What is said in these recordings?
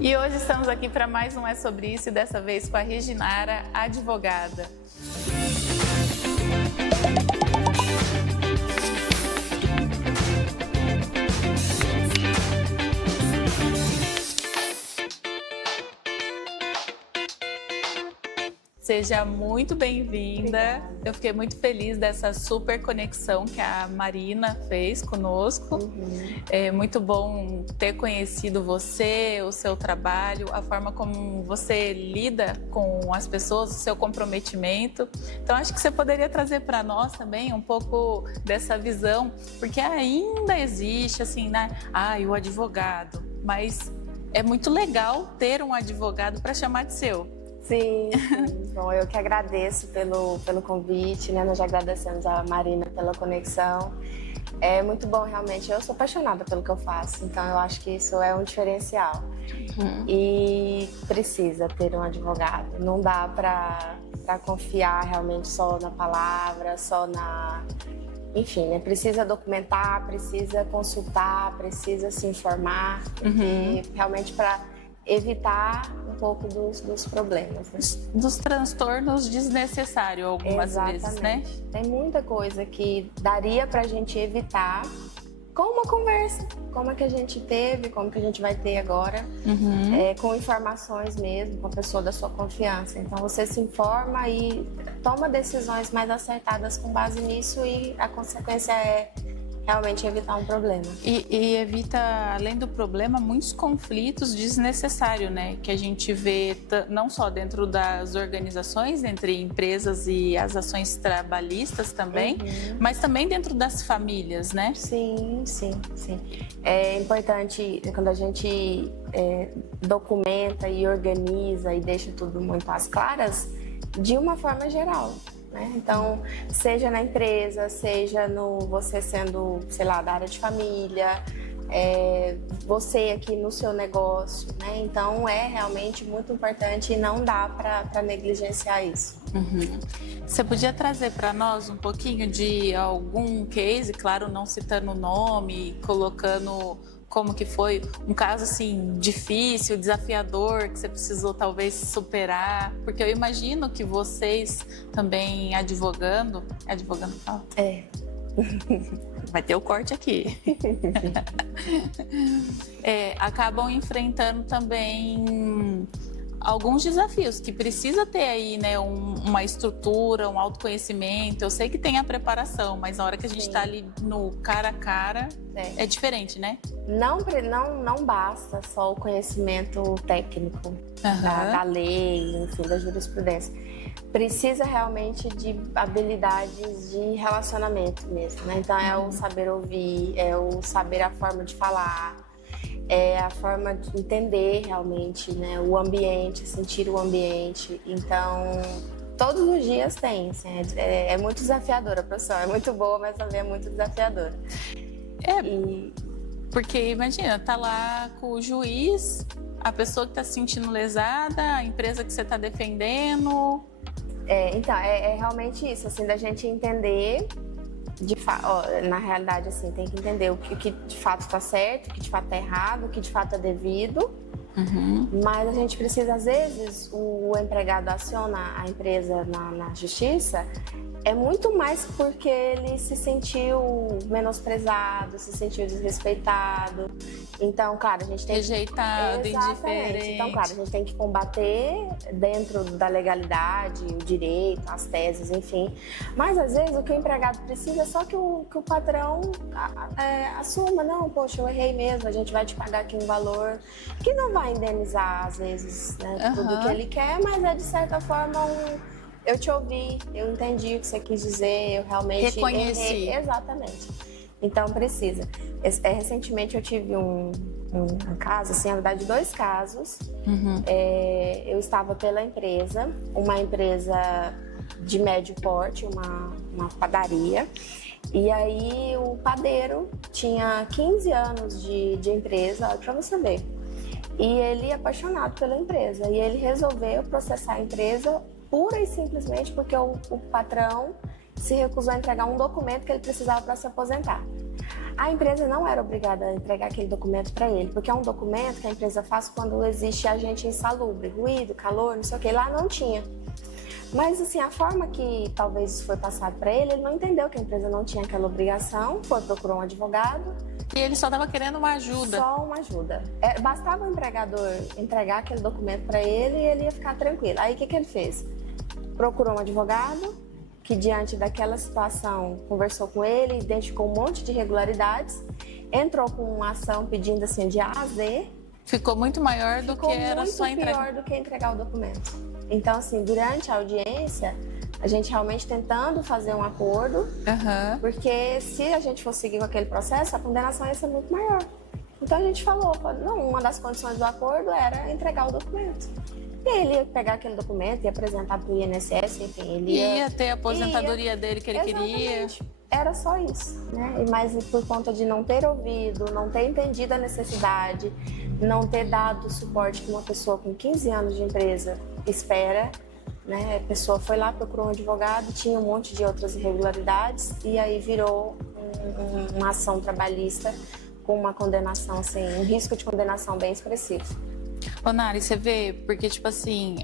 E hoje estamos aqui para mais um É Sobre Isso e dessa vez com a Reginara, advogada. Seja muito bem-vinda. Eu fiquei muito feliz dessa super conexão que a Marina fez conosco. É muito bom ter conhecido você, o seu trabalho, a forma como você lida com as pessoas, o seu comprometimento. Então, acho que você poderia trazer para nós também um pouco dessa visão, porque ainda existe, assim, né? O advogado. Mas é muito legal ter um advogado para chamar de seu. Sim. Bom, eu que agradeço pelo convite, né? Nós já agradecemos a Marina pela conexão. É muito bom, realmente. Eu sou apaixonada pelo que eu faço, então eu acho que isso é um diferencial. E precisa ter um advogado. Não dá para confiar realmente só na palavra, só na... Enfim, né? Precisa documentar, precisa consultar, precisa se informar, porque realmente para evitar um pouco dos problemas, né? Dos transtornos desnecessários algumas vezes, né? Tem muita coisa que daria pra gente evitar com uma conversa, como a que a gente teve, como que a gente vai ter agora, com informações mesmo, com a pessoa da sua confiança. Então você se informa e toma decisões mais acertadas com base nisso e a consequência é realmente evitar um problema. E evita, além do problema, muitos conflitos desnecessários, né? Que a gente vê não só dentro das organizações, entre empresas e as ações trabalhistas também, mas também dentro das famílias, né? Sim. É importante quando a gente documenta e organiza e deixa tudo muito às claras, de uma forma geral. Então, seja na empresa, seja você sendo, sei lá, da área de família, você aqui no seu negócio, né? Então, é realmente muito importante e não dá para negligenciar isso. Você podia trazer para nós um pouquinho de algum case, claro, não citando o nome, colocando como que foi um caso assim difícil, desafiador, que você precisou talvez superar, porque eu imagino que vocês também advogando fala? Vai ter o corte aqui. Acabam enfrentando também alguns desafios que precisa ter aí, né, uma estrutura, um autoconhecimento. Eu sei que tem a preparação, mas na hora que a gente está ali no cara a cara, é diferente, né? Não basta só o conhecimento técnico da lei, enfim, da jurisprudência. Precisa realmente de habilidades de relacionamento mesmo, né? Então é o saber ouvir, é o saber a forma de falar, é a forma de entender realmente, né, o ambiente, sentir o ambiente. Então, todos os dias tem, assim, é muito desafiadora a profissão, é muito boa, mas também é muito desafiadora. Porque imagina, tá lá com o juiz, a pessoa que tá se sentindo lesada, a empresa que você tá defendendo. Então, é realmente isso, assim, da gente entender... na realidade, assim, tem que entender o que de fato está certo, o que de fato está errado, o que de fato é devido. Mas a gente precisa, às vezes, o empregado aciona a empresa na justiça, é muito mais porque ele se sentiu menosprezado, se sentiu desrespeitado. Então, claro, a gente tem rejeitado, indiferente. Então, claro, a gente tem que combater dentro da legalidade, o direito, as teses, enfim. Mas, às vezes, o que o empregado precisa é só que o patrão assuma. Não, poxa, eu errei mesmo, a gente vai te pagar aqui um valor que não vai indenizar, às vezes, né, tudo que ele quer, mas é, de certa forma, eu te ouvi, eu entendi o que você quis dizer, eu realmente reconheci. Errei. Exatamente. Então, precisa. Recentemente eu tive um caso, assim, na verdade, 2 casos. Eu estava pela empresa, uma empresa de médio porte, uma padaria. E aí o padeiro tinha 15 anos de empresa, para você ver. E ele é apaixonado pela empresa. E ele resolveu processar a empresa pura e simplesmente porque o patrão se recusou a entregar um documento que ele precisava para se aposentar. A empresa não era obrigada a entregar aquele documento para ele, porque é um documento que a empresa faz quando existe agente insalubre, ruído, calor, não sei o que, lá não tinha. Mas assim, a forma que talvez isso foi passado para ele, ele não entendeu que a empresa não tinha aquela obrigação, procurou um advogado. E ele só estava querendo uma ajuda. Só uma ajuda. Bastava o empregador entregar aquele documento para ele e ele ia ficar tranquilo. Aí o que ele fez? Procurou um advogado, que diante daquela situação conversou com ele, identificou um monte de irregularidades, entrou com uma ação pedindo assim de A a Z. Ficou muito maior do que era só entregar. Ficou muito pior do que entregar o documento. Então, assim, durante a audiência, a gente realmente tentando fazer um acordo, porque se a gente fosse seguir com aquele processo, a condenação ia ser muito maior. Então a gente falou, não, uma das condições do acordo era entregar o documento. E ele ia pegar aquele documento e apresentar para o INSS, enfim, ele ia ter a aposentadoria dele que ele queria. Era só isso, né? Mas por conta de não ter ouvido, não ter entendido a necessidade, não ter dado o suporte que uma pessoa com 15 anos de empresa espera, né? A pessoa foi lá, procurou um advogado, tinha um monte de outras irregularidades e aí virou uma ação trabalhista com uma condenação, assim, um risco de condenação bem expressivo. Ô Nari, você vê, porque tipo assim,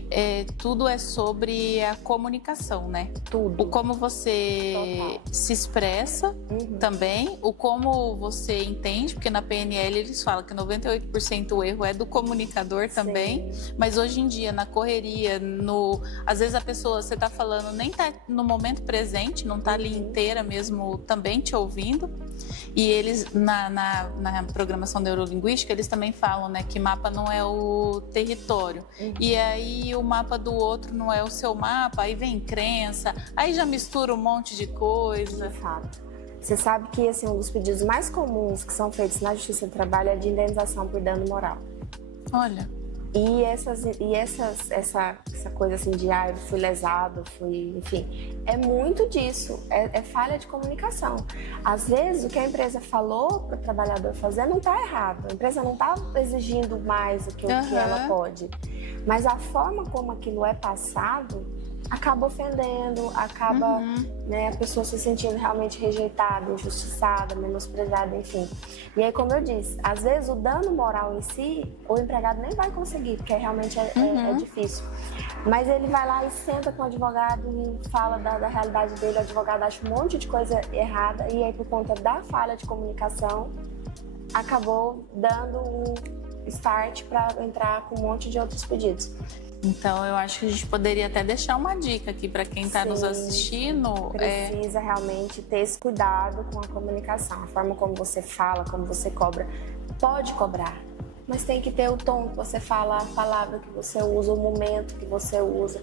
tudo é sobre a comunicação, né? Tudo. O como você se expressa também, o como você entende, porque na PNL eles falam que 98% o erro é do comunicador também, mas hoje em dia, na correria, às vezes a pessoa, você tá falando, nem tá no momento presente, não tá ali inteira mesmo também te ouvindo, e eles, na programação neurolinguística, eles também falam, né, que mapa não é o território. E aí o mapa do outro não é o seu mapa, aí vem crença, aí já mistura um monte de coisa. De fato. Você sabe que assim, um dos pedidos mais comuns que são feitos na Justiça do Trabalho é de indenização por dano moral. Olha. E essa coisa assim de eu fui lesado, enfim, é muito disso, é falha de comunicação. Às vezes o que a empresa falou para o trabalhador fazer não está errado, a empresa não está exigindo mais do que ela pode, mas a forma como aquilo é passado acaba ofendendo, acaba né, a pessoa se sentindo realmente rejeitada, injustiçada, menosprezada, enfim. E aí, como eu disse, às vezes o dano moral em si, o empregado nem vai conseguir, porque realmente é difícil. Mas ele vai lá e senta com o advogado e fala da realidade dele, o advogado acha um monte de coisa errada, e aí por conta da falha de comunicação, acabou dando um start para entrar com um monte de outros pedidos. Então, eu acho que a gente poderia até deixar uma dica aqui para quem está nos assistindo. Precisa realmente ter esse cuidado com a comunicação. A forma como você fala, como você cobra. Pode cobrar, mas tem que ter o tom que você fala, a palavra que você usa, o momento que você usa.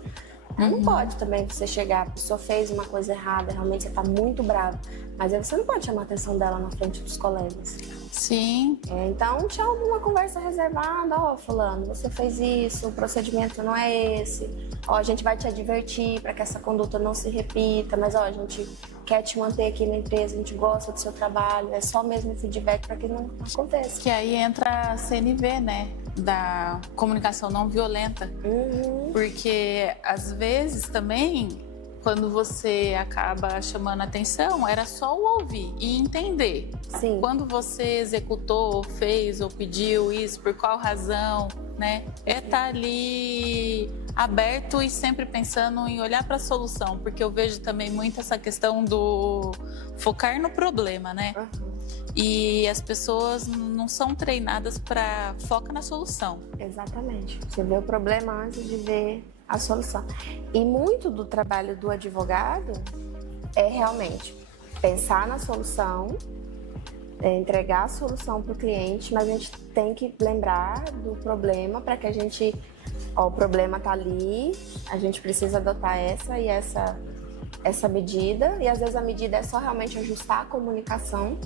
Não pode também você chegar, a pessoa fez uma coisa errada, realmente você está muito bravo, mas aí você não pode chamar a atenção dela na frente dos colegas. Sim. Então, tinha alguma conversa reservada, fulano, você fez isso, o procedimento não é esse, a gente vai te advertir para que essa conduta não se repita, mas a gente quer te manter aqui na empresa, a gente gosta do seu trabalho, é só mesmo feedback para que não aconteça. Que aí entra a CNV, né? Da comunicação não violenta, porque às vezes também quando você acaba chamando atenção era só o ouvir e entender. Sim. Quando você executou, ou fez ou pediu isso, por qual razão, né? Tá ali aberto e sempre pensando em olhar para a solução, porque eu vejo também muito essa questão do focar no problema, né? E as pessoas não são treinadas para focar na solução. Exatamente. Você vê o problema antes de ver a solução. E muito do trabalho do advogado é realmente pensar na solução, entregar a solução para o cliente, mas a gente tem que lembrar do problema para que a gente... o problema está ali, a gente precisa adotar essa medida, e às vezes a medida é só realmente ajustar a comunicação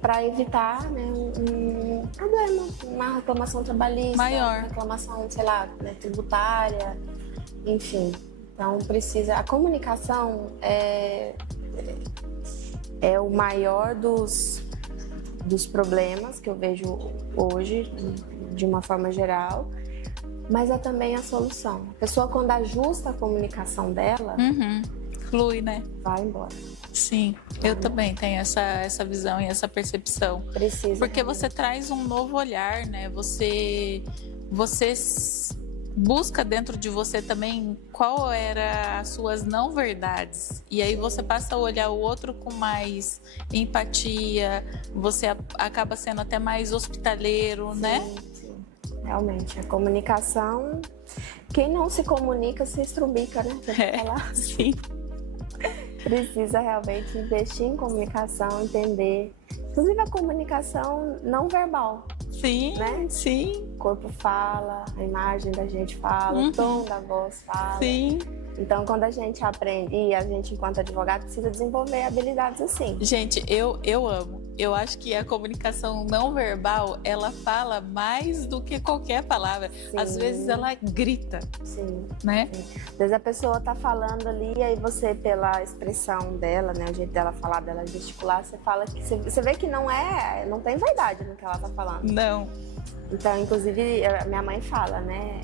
para evitar, né, um problema, uma reclamação trabalhista, maior, uma reclamação, sei lá, né, tributária, enfim. Então a comunicação é o maior dos problemas que eu vejo hoje, de uma forma geral, mas é também a solução. A pessoa, quando ajusta a comunicação dela, flui, né? Vai embora. Sim, eu também tenho essa visão e essa percepção. Precisa. Porque você traz um novo olhar, né? Você busca dentro de você também qual era as suas não verdades. E aí você passa a olhar o outro com mais empatia, você acaba sendo até mais hospitaleiro, sim, né? Sim. Realmente, a comunicação, quem não se comunica se estrubica, né? Falar. Sim. Precisa realmente investir em comunicação, entender. Inclusive a comunicação não verbal. Sim, né? Sim. O corpo fala, a imagem da gente fala, o tom da voz fala. Sim. Então, quando a gente aprende, e a gente, enquanto advogado, precisa desenvolver habilidades assim. Gente, eu amo. Eu acho que a comunicação não verbal, ela fala mais do que qualquer palavra. Sim. Às vezes ela grita. Sim. Né? Sim. Às vezes a pessoa tá falando ali, e aí você, pela expressão dela, né, o jeito dela falar, dela gesticular, você fala que você vê que não tem verdade no que ela tá falando. Não. Então, inclusive, minha mãe fala, né?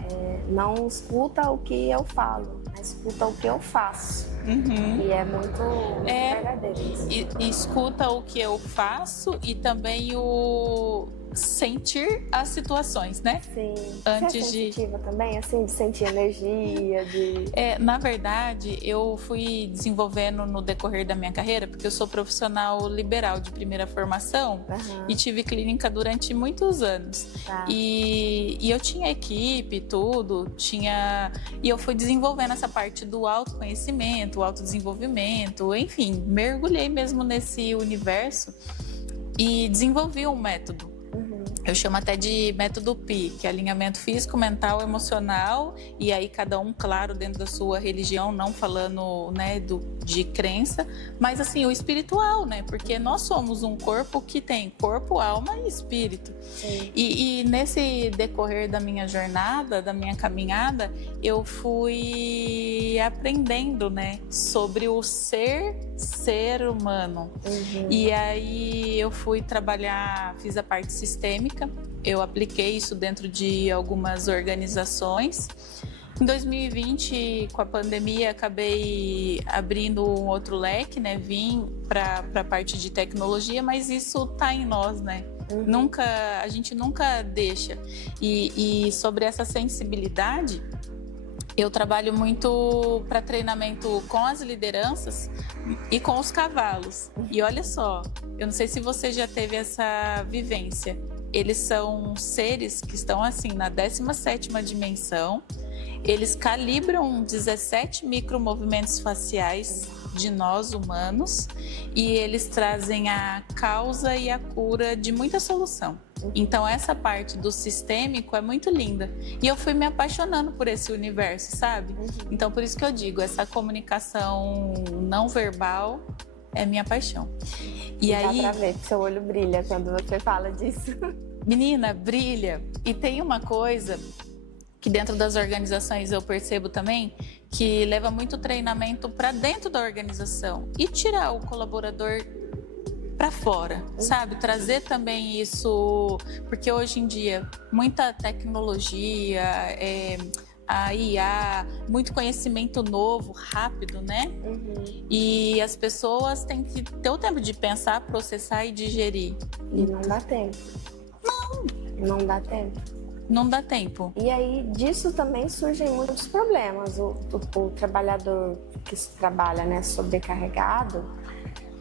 Não escuta o que eu falo, mas escuta o que eu faço. Uhum. E é muito verdadeiro isso. E escuta o que eu faço e também o sentir as situações, né? Sim. Antes Você é sensitiva também, assim, de sentir energia, de... Na verdade, eu fui desenvolvendo no decorrer da minha carreira, porque eu sou profissional liberal de primeira formação e tive clínica durante muitos anos. Tá. E eu tinha equipe, tudo, e eu fui desenvolvendo essa parte do autoconhecimento, o autodesenvolvimento, enfim, mergulhei mesmo nesse universo e desenvolvi um método. Eu chamo até de método PI, que é alinhamento físico, mental, emocional, e aí cada um, claro, dentro da sua religião, não falando, né, de crença, mas assim, o espiritual, né, porque nós somos um corpo que tem corpo, alma e espírito. E nesse decorrer da minha jornada, da minha caminhada, eu fui aprendendo, né, sobre o ser humano. E aí eu fui trabalhar, fiz a parte sistêmica, eu apliquei isso dentro de algumas organizações. Em 2020, com a pandemia, acabei abrindo um outro leque, né? Vim para a parte de tecnologia, mas isso tá em nós, né? A gente nunca deixa. E sobre essa sensibilidade, eu trabalho muito para treinamento com as lideranças e com os cavalos. E olha só, eu não sei se você já teve essa vivência. Eles são seres que estão assim na 17ª dimensão. Eles calibram 17 micromovimentos faciais de nós humanos e eles trazem a causa e a cura de muita solução. Então essa parte do sistêmico é muito linda. E eu fui me apaixonando por esse universo, sabe? Então por isso que eu digo, essa comunicação não verbal é minha paixão. E aí, dá pra ver que seu olho brilha quando você fala disso. Menina, brilha. E tem uma coisa que dentro das organizações eu percebo também, que leva muito treinamento para dentro da organização e tirar o colaborador para fora, sabe? Trazer também isso, porque hoje em dia muita tecnologia, a IA, muito conhecimento novo, rápido, né? E as pessoas têm que ter o tempo de pensar, processar e digerir. E não dá tempo. Não dá tempo. Não dá tempo. E aí, disso também surgem muitos problemas. O trabalhador que trabalha, né, sobrecarregado,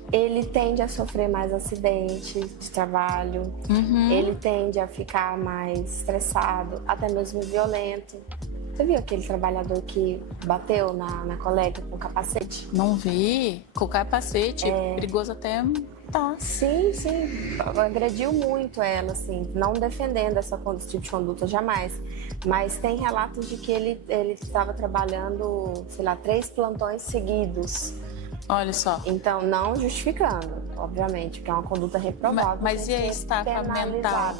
ele tende a sofrer mais acidentes de trabalho, ele tende a ficar mais estressado, até mesmo violento. Você viu aquele trabalhador que bateu na colega com capacete? Não vi. Com capacete, perigoso até... Tá. Sim. Agrediu muito ela, assim, não defendendo esse tipo de conduta jamais. Mas tem relatos de que ele estava trabalhando, sei lá, 3 plantões seguidos. Olha só. Então, não justificando, obviamente, porque é uma conduta reprovável. Mas e a estafa mental?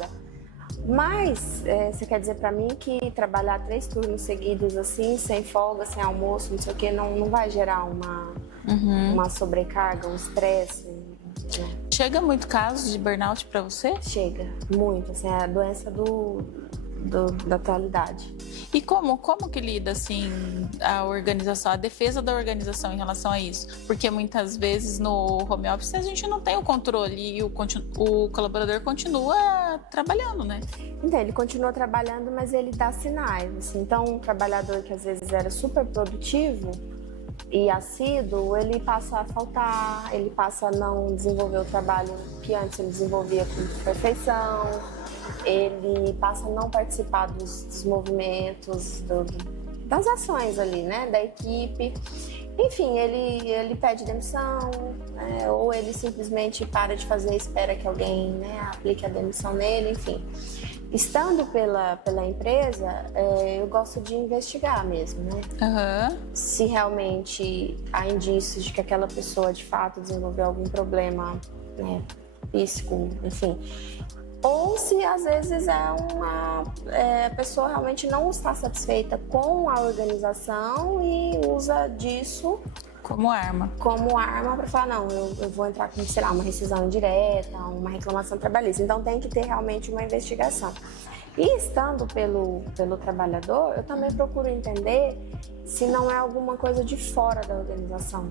Mas, você quer dizer pra mim que trabalhar 3 turnos seguidos assim, sem folga, sem almoço, não sei o que, não vai gerar uma sobrecarga, um estresse? Chega muito caso de burnout pra você? Chega, muito, assim, é a doença da atualidade. E como que lida, assim, a organização, a defesa da organização em relação a isso? Porque muitas vezes no home office a gente não tem o controle e o colaborador continua trabalhando, né? Então, ele continua trabalhando, mas ele dá sinais, assim. Então, um trabalhador que às vezes era super produtivo e assíduo, ele passa a faltar, ele passa a não desenvolver o trabalho que antes ele desenvolvia com perfeição, ele passa a não participar dos movimentos, das ações ali, né, da equipe. Enfim, ele pede demissão, né, ou ele simplesmente para de fazer e espera que alguém, né, aplique a demissão nele, enfim. Estando pela empresa, eu gosto de investigar mesmo, né? Uhum. Se realmente há indícios de que aquela pessoa de fato desenvolveu algum problema, né, físico, enfim. Ou se às vezes a pessoa realmente não está satisfeita com a organização e usa disso como arma para falar, não, eu vou entrar com, sei lá, uma rescisão indireta, uma reclamação trabalhista. Então tem que ter realmente uma investigação. E estando pelo trabalhador, eu também procuro entender se não é alguma coisa de fora da organização.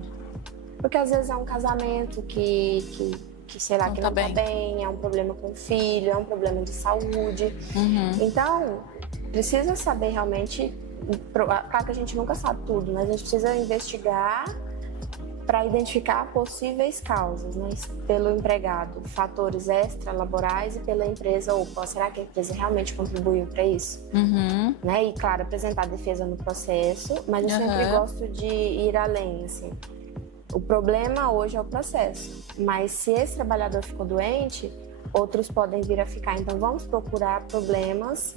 Porque às vezes é um casamento que sei lá, que não tá bem, é um problema com o filho, é um problema de saúde. Uhum. Então, precisa saber realmente, claro que a gente nunca sabe tudo, mas a gente precisa investigar para identificar possíveis causas, né? Pelo empregado, fatores extra-laborais, e pela empresa, opa, será que a empresa realmente contribuiu para isso? Uhum. Né? E claro, apresentar defesa no processo, mas eu sempre gosto de ir além, assim. O problema hoje é o processo, mas se esse trabalhador ficou doente, outros podem vir a ficar. Então vamos procurar problemas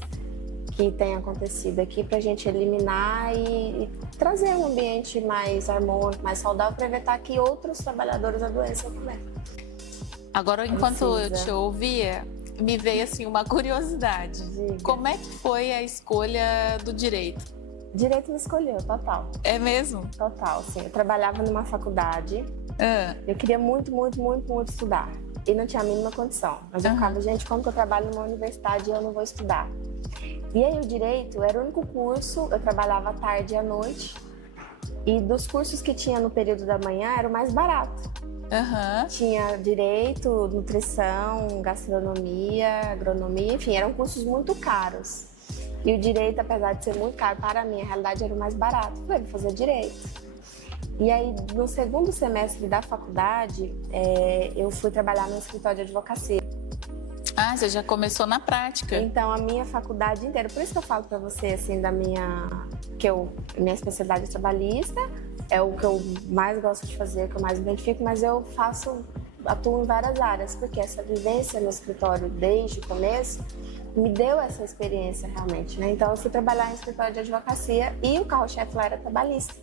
que tenham acontecido aqui para a gente eliminar e trazer um ambiente mais harmônico, mais saudável, para evitar que outros trabalhadores adoeçam também. Agora, enquanto eu te ouvia, me veio assim uma curiosidade. Diga. Como é que foi a escolha do direito? Direito me escolheu, total. É mesmo? Total, sim. Eu trabalhava numa faculdade, eu queria muito estudar. E não tinha a mínima condição. Mas eu ficava, gente, como que eu trabalho numa universidade e eu não vou estudar? E aí o direito era o único curso, eu trabalhava à tarde e à noite. E dos cursos que tinha no período da manhã, era o mais barato. Tinha direito, nutrição, gastronomia, agronomia, enfim, eram cursos muito caros. E o direito, apesar de ser muito caro, para mim, a realidade era o mais barato. Falei, vou fazer direito. E aí, no segundo semestre da faculdade, eu fui trabalhar no escritório de advocacia. Ah, você já começou na prática. Então, a minha faculdade inteira, por isso que eu falo para você, assim, minha especialidade é trabalhista, é o que eu mais gosto de fazer, que eu mais me identifico, mas eu atuo em várias áreas, porque essa vivência no escritório desde o começo me deu essa experiência realmente, né? Então eu fui trabalhar em escritório de advocacia e o carro-chefe lá era trabalhista.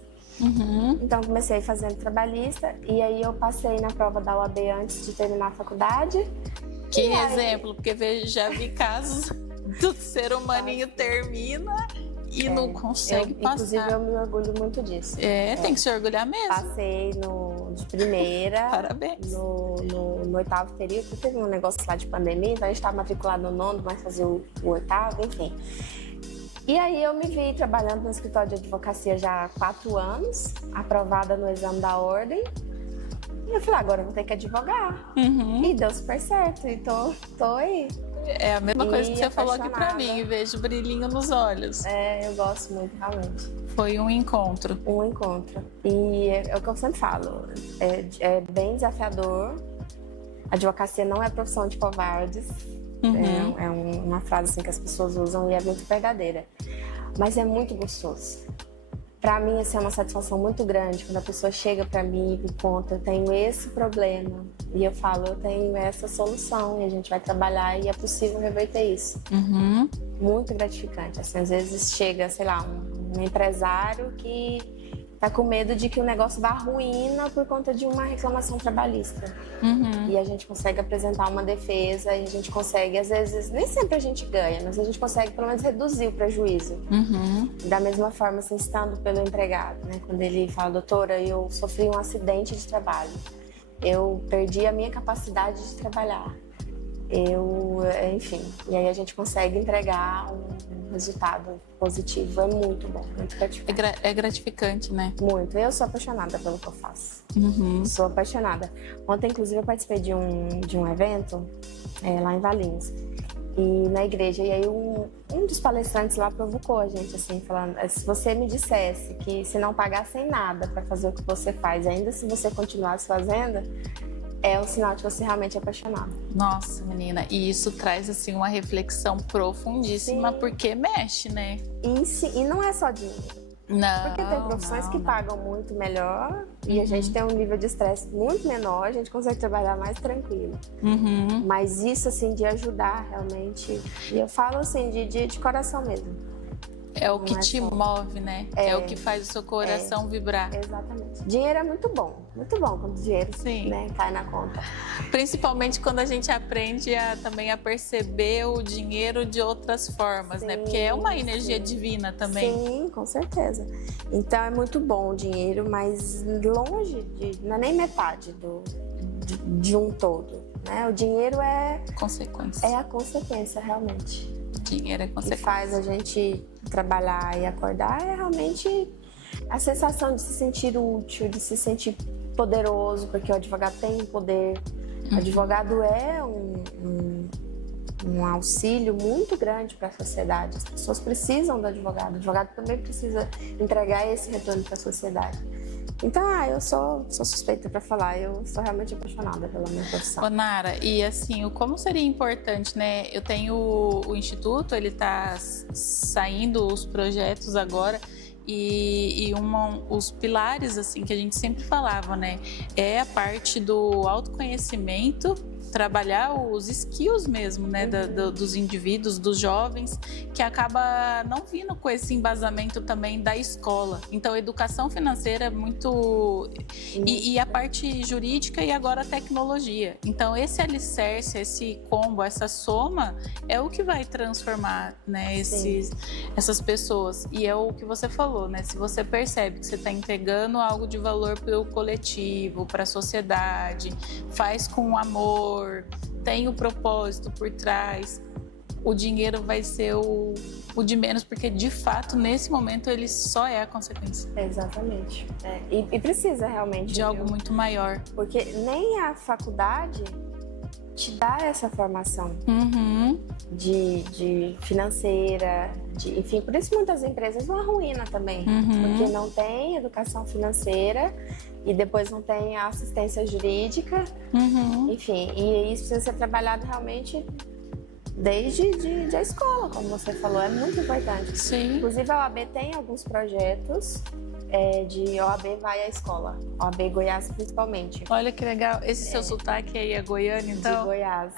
Então eu comecei fazendo trabalhista e aí eu passei na prova da OAB antes de terminar a faculdade. Que exemplo, porque já vi casos do ser humaninho termina e não consegue passar. Inclusive eu me orgulho muito disso. Tem que se orgulhar mesmo. Passei de primeira. Parabéns. No 8º período, teve um negócio lá de pandemia, então a gente estava matriculado no 9º, mas fazia o 8º, enfim. E aí eu me vi trabalhando no escritório de advocacia já há 4 anos, aprovada no exame da ordem. E eu falei, agora eu vou ter que advogar. E deu super certo, e tô aí. É a mesma coisa que você falou aqui pra mim, vejo brilhinho nos olhos. Eu gosto muito, realmente. Foi um encontro. Um encontro. E é o que eu sempre falo, é bem desafiador. A advocacia não é profissão de covardes. É uma frase assim, que as pessoas usam e é muito verdadeira. Mas é muito gostoso. Para mim, assim, é uma satisfação muito grande quando a pessoa chega para mim e me conta, eu tenho esse problema. E eu falo, eu tenho essa solução e a gente vai trabalhar e é possível reverter isso. Muito gratificante. Assim, às vezes chega, sei lá, um empresário que tá com medo de que o negócio vá à ruína por conta de uma reclamação trabalhista. E a gente consegue apresentar uma defesa e a gente consegue, às vezes, nem sempre a gente ganha, mas a gente consegue pelo menos reduzir o prejuízo. Da mesma forma, assim, estando pelo empregado, né? Quando ele fala, doutora, eu sofri um acidente de trabalho. Eu perdi a minha capacidade de trabalhar. enfim, e aí a gente consegue entregar um resultado positivo. É muito bom, muito gratificante. É gratificante, né? Muito. Eu sou apaixonada pelo que eu faço. Uhum. Sou apaixonada. Ontem, inclusive, eu participei de um evento lá em Valinhos, e na igreja, e aí um dos palestrantes lá provocou a gente, assim, falando: se você me dissesse que se não pagassem nada para fazer o que você faz, ainda se você continuasse fazendo, é um sinal de que você realmente é apaixonada. Nossa, menina, e isso traz, assim, uma reflexão profundíssima, Sim. Porque mexe, né? E não é só dinheiro. Não, Porque tem profissões que pagam muito melhor e a gente tem um nível de estresse muito menor, a gente consegue trabalhar mais tranquilo. Uhum. Mas isso, assim, de ajudar realmente, e eu falo assim, de coração mesmo. É o que Não é te só- move, né? É o que faz o seu coração vibrar. Exatamente. Dinheiro é muito bom quando o dinheiro, Sim. né, cai na conta. Principalmente quando a gente aprende também a perceber o dinheiro de outras formas, né? Porque é uma energia divina também. Sim, com certeza. Então é muito bom o dinheiro, mas longe não é nem metade de um todo, né? O dinheiro é Consequência. a consequência, realmente. Dinheiro é O que consequência. faz a gente trabalhar e acordar é realmente a sensação de se sentir útil, de se sentir poderoso, porque o advogado tem um poder. O advogado é um auxílio muito grande para a sociedade. As pessoas precisam do advogado. O advogado também precisa entregar esse retorno para a sociedade. Então, eu sou suspeita para falar. Eu sou realmente apaixonada pela minha profissão. Ô, Nara, e assim, como seria importante, né? Eu tenho o Instituto, ele tá saindo os projetos agora. E os pilares, assim, que a gente sempre falava, né? É a parte do autoconhecimento, trabalhar os skills mesmo, né? Dos indivíduos, dos jovens, que acaba não vindo com esse embasamento também da escola. Então, a educação financeira é muito... E a parte jurídica e agora a tecnologia. Então, esse alicerce, esse combo, essa soma, é o que vai transformar, né? Essas pessoas. E é o que você falou, né? Se você percebe que você está entregando algo de valor para o coletivo, para a sociedade, faz com amor, tem o propósito por trás, o dinheiro vai ser o de menos, porque de fato, nesse momento, ele só é a consequência. Exatamente. E precisa realmente de algo muito maior. Porque nem a faculdade te dá essa formação de financeira, enfim, por isso muitas empresas vão à ruína também, porque não tem educação financeira e depois não tem a assistência jurídica, enfim, e isso precisa ser trabalhado realmente desde a escola, como você falou, é muito importante. Sim. Inclusive a OAB tem alguns projetos de OAB vai à escola, OAB Goiás principalmente. Olha que legal, esse seu sotaque aí é goiano, então? De Goiás.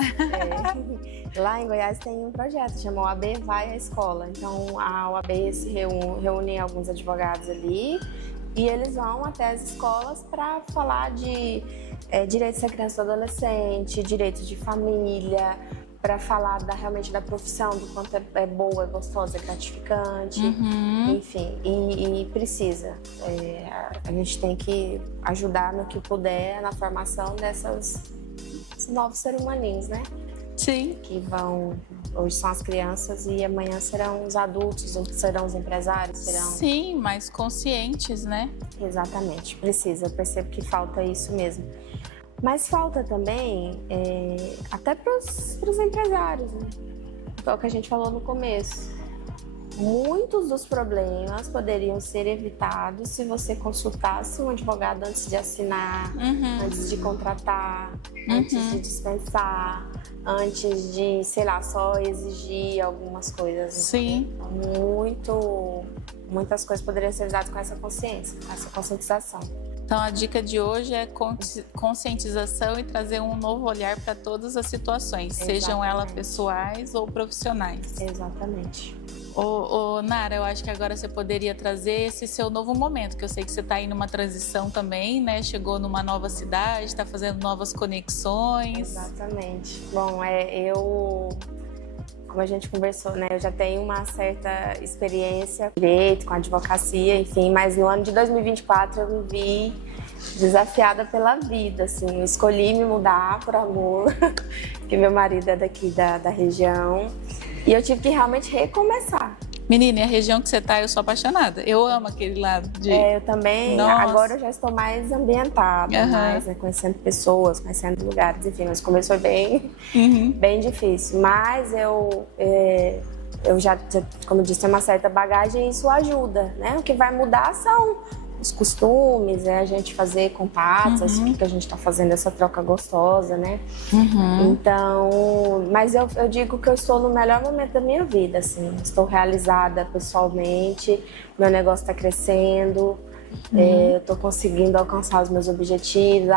Lá em Goiás tem um projeto, chama OAB vai à escola. Então a OAB se reúne alguns advogados ali e eles vão até as escolas para falar de direitos da criança e do adolescente, direitos de família, para falar realmente da profissão, do quanto é boa, é gostosa, é gratificante, enfim, e precisa. A gente tem que ajudar no que puder na formação desses novos seres humaninhos, né? Sim. Que hoje são as crianças e amanhã serão os adultos, serão os empresários, serão... Sim, mais conscientes, né? Exatamente, precisa, eu percebo que falta isso mesmo. Mas falta também, até para os empresários, né? É o que a gente falou no começo. Muitos dos problemas poderiam ser evitados se você consultasse um advogado antes de assinar, antes de contratar, antes de dispensar, antes de, sei lá, só exigir algumas coisas. Sim. Muitas coisas poderiam ser evitadas com essa consciência, com essa conscientização. Então, a dica de hoje é conscientização e trazer um novo olhar para todas as situações, sejam elas pessoais ou profissionais. Exatamente. Nara, eu acho que agora você poderia trazer esse seu novo momento, que eu sei que você está aí numa transição também, né? Chegou numa nova cidade, está fazendo novas conexões. Exatamente. Bom, como a gente conversou, né? Eu já tenho uma certa experiência com direito, com advocacia, enfim, mas no ano de 2024 eu me vi desafiada pela vida, assim. Eu escolhi me mudar por amor, porque meu marido é daqui da região, e eu tive que realmente recomeçar. Menina, e a região que você tá, eu sou apaixonada. Eu amo aquele lado de... Eu também. Nossa. Agora eu já estou mais ambientada, mais, né, conhecendo pessoas, conhecendo lugares, enfim. Mas começo foi bem difícil. Mas eu já, como eu disse, tenho uma certa bagagem e isso ajuda, né? O que vai mudar são os costumes, a gente fazer contatos, o que a gente está fazendo, essa troca gostosa, né? Então, mas eu digo que eu estou no melhor momento da minha vida, assim. Estou realizada pessoalmente, meu negócio está crescendo, eu estou conseguindo alcançar os meus objetivos,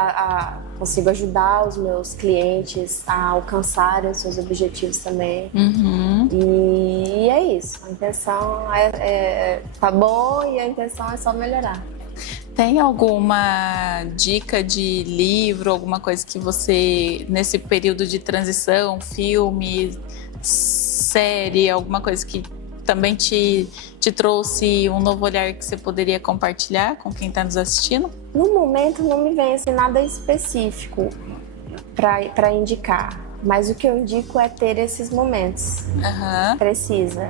consigo ajudar os meus clientes a alcançarem os seus objetivos também. E é isso, a intenção tá bom e a intenção é só melhorar. Tem alguma dica de livro, alguma coisa que você, nesse período de transição, filme, série, alguma coisa que também te trouxe um novo olhar que você poderia compartilhar com quem está nos assistindo? No momento não me vem assim, nada específico para indicar, mas o que eu indico é ter esses momentos. Precisa.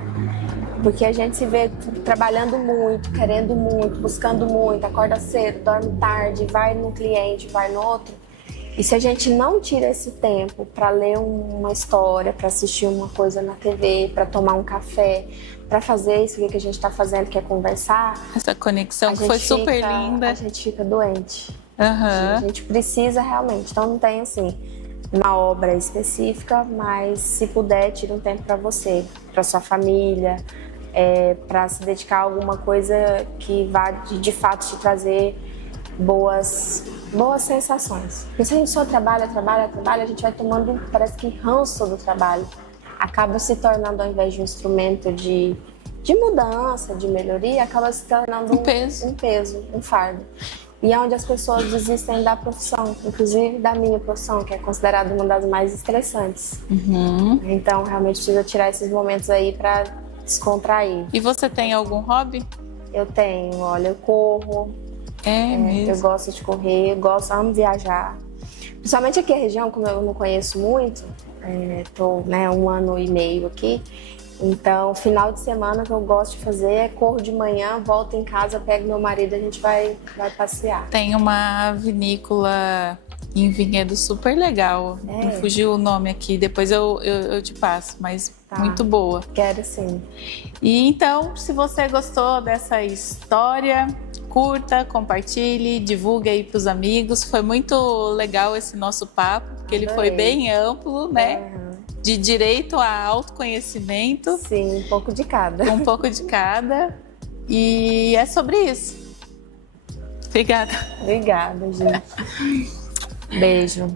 Porque a gente se vê trabalhando muito, querendo muito, buscando muito, acorda cedo, dorme tarde, vai num cliente, vai no outro. E se a gente não tira esse tempo para ler uma história, para assistir uma coisa na TV, para tomar um café, para fazer isso que a gente está fazendo, que é conversar... Essa conexão que foi super linda. A gente fica doente. A gente precisa realmente. Então não tem assim uma obra específica, mas se puder, tira um tempo para você, para sua família, para se dedicar a alguma coisa que vá de fato te trazer boas sensações. Porque se a gente só trabalha, a gente vai tomando, parece que ranço do trabalho. Acaba se tornando, ao invés de um instrumento de mudança, de melhoria, acaba se tornando um peso, um fardo. E é onde as pessoas desistem da profissão, inclusive da minha profissão, que é considerada uma das mais estressantes. Então, realmente precisa tirar esses momentos aí para descontrair. E você tem algum hobby? Eu tenho, olha, eu corro. Mesmo? Eu gosto de correr, amo viajar. Principalmente aqui a região, como eu não conheço muito, tô 1 ano e meio aqui. Então, final de semana que eu gosto de fazer é corro de manhã, volto em casa, pego meu marido e a gente vai passear. Tem uma vinícola em Vinhedo super legal. Me fugiu o nome aqui, depois eu te passo, mas muito boa. Quero sim. E então, se você gostou dessa história, curta, compartilhe, divulgue aí para os amigos. Foi muito legal esse nosso papo, porque ele foi bem amplo, né? De direito a autoconhecimento. Sim, um pouco de cada. Um pouco de cada. E é sobre isso. Obrigada. Obrigada, gente. Beijo.